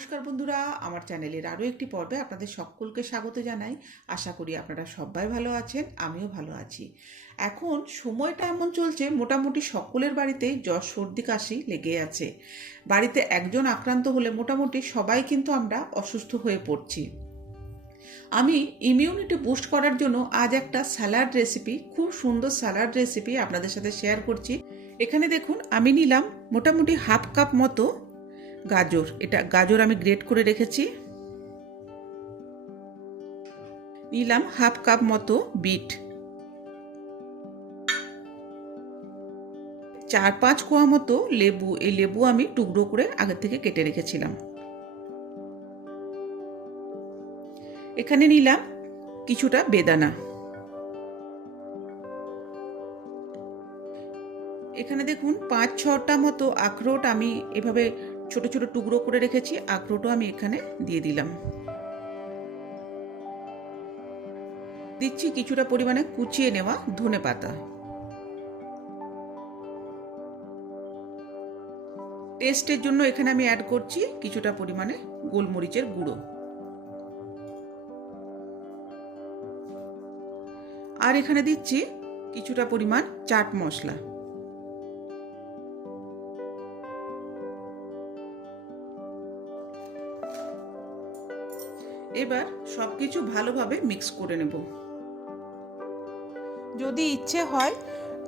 নমস্কার বন্ধুরা, আমার চ্যানেলের আরও একটি পর্বে আপনাদের সকলকে স্বাগত জানাই। আশা করি আপনারা সবাই ভালো আছেন, আমিও ভালো আছি। এখন সময়টা এমন চলছে, মোটামুটি সকলের বাড়িতেই জ্বর সর্দি কাশি লেগে আছে। বাড়িতে একজন আক্রান্ত হলে মোটামুটি সবাই কিন্তু আমরা অসুস্থ হয়ে পড়ছি। আমি ইমিউনিটি বুস্ট করার জন্য আজ একটা স্যালাড রেসিপি, খুব সুন্দর স্যালাড রেসিপি আপনাদের সাথে শেয়ার করছি। এখানে দেখুন, আমি নিলাম মোটামুটি হাফ কাপ মতো গাজর। এটা গাজর আমি গ্রেট করে রেখেছি। নিলাম হাফ কাপ মতো বিট, 4-5 কোয়া মতো লেবু। এই লেবু আমি টুকরো করে আগে থেকে কেটে রেখেছিলাম। এখানে নিলাম কিছুটা বেদানা। এখানে দেখুন 5-6টা মতো আখরোট আমি এভাবে ছোট ছোট টুকরো করে রেখেছি। আখরোটও আমি এখানে দিয়ে দিলাম। দিচ্ছি কিছুটা পরিমাণে কুচিয়ে নেওয়া ধনেপাতা। টেস্টের জন্য এখানে আমি অ্যাড করছি কিছুটা পরিমাণে গোলমরিচের গুঁড়ো। আর এখানে দিচ্ছি কিছুটা পরিমাণ চাট মশলা। এবার সবকিছু ভালোভাবে মিক্স করে নেব। যদি ইচ্ছে হয়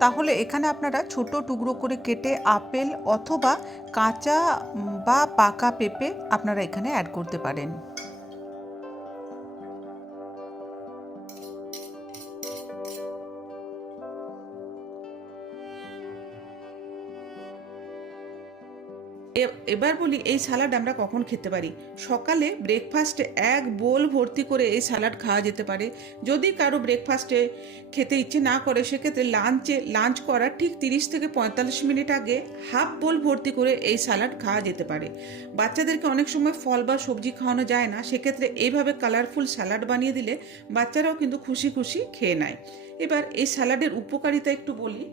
তাহলে এখানে আপনারা ছোট টুকরো করে কেটে আপেল অথবা কাঁচা বা পাকা পেঁপে আপনারা এখানে অ্যাড করতে পারেন। এবার বলি, এই স্যালাড আমরা কখন খেতে পারি? সকালে ব্রেকফাস্টে এক বোল ভর্তি করে এই স্যালাড খাওয়া যেতে পারে। যদি কারো ব্রেকফাস্টে খেতে ইচ্ছে না করে, সেক্ষেত্রে লাঞ্চ করার ঠিক 30 থেকে 45 মিনিট আগে হাফ বোল ভর্তি করে এই স্যালাড খাওয়া যেতে পারে। বাচ্চাদেরকে অনেক সময় ফল বা সবজি খাওয়ানো যায় না, সেক্ষেত্রে এইভাবে কালারফুল স্যালাড বানিয়ে দিলে বাচ্চারাও কিন্তু খুশি খুশি খেয়ে নেয়। এবার এই স্যালাডের উপকারিতা একটু বলি।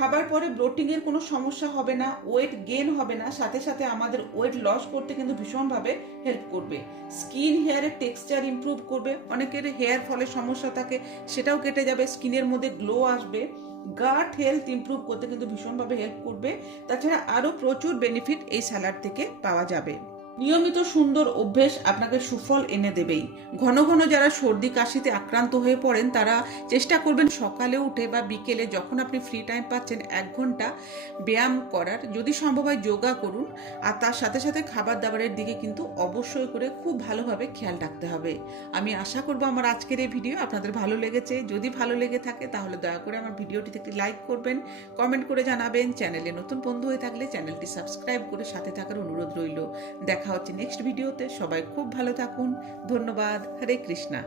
খাবার পরে ব্লোটিংয়ের কোনো সমস্যা হবে না, ওয়েট গেইন হবে না, সাথে সাথে আমাদের ওয়েট লস করতে কিন্তু ভীষণভাবে হেল্প করবে। স্কিন হেয়ারের টেক্সচার ইমপ্রুভ করবে। অনেকের হেয়ার ফলের সমস্যা থাকে, সেটাও কেটে যাবে। স্কিনের মধ্যে গ্লো আসবে। গাট হেলথ ইমপ্রুভ করতে কিন্তু ভীষণভাবে হেল্প করবে। তাছাড়া আরও প্রচুর বেনিফিট এই স্যালাড থেকে পাওয়া যাবে। নিয়মিত সুন্দর অভ্যেস আপনাকে সুফল এনে দেবেই। ঘন ঘন যারা সর্দি কাশিতে আক্রান্ত হয়ে পড়েন, তারা চেষ্টা করবেন সকালে উঠে বা বিকেলে যখন আপনি ফ্রি টাইম পাচ্ছেন 1 ঘন্টা ব্যায়াম করার। যদি সম্ভব হয় যোগা করুন। আর তার সাথে সাথে খাবার দাবারের দিকে কিন্তু অবশ্যই করে খুব ভালোভাবে খেয়াল রাখতে হবে। আমি আশা করব আমার আজকের এই ভিডিও আপনাদের ভালো লেগেছে। যদি ভালো লেগে থাকে তাহলে দয়া করে আমার ভিডিওটিতে একটি লাইক করবেন, কমেন্ট করে জানাবেন। চ্যানেলে নতুন বন্ধু হয়ে থাকলে চ্যানেলটি সাবস্ক্রাইব করে সাথে থাকার অনুরোধ রইল। দেখা হচ্ছে নেক্সট ভিডিওতে। সবাই খুব ভালো থাকুন। ধন্যবাদ। হরে কৃষ্ণা।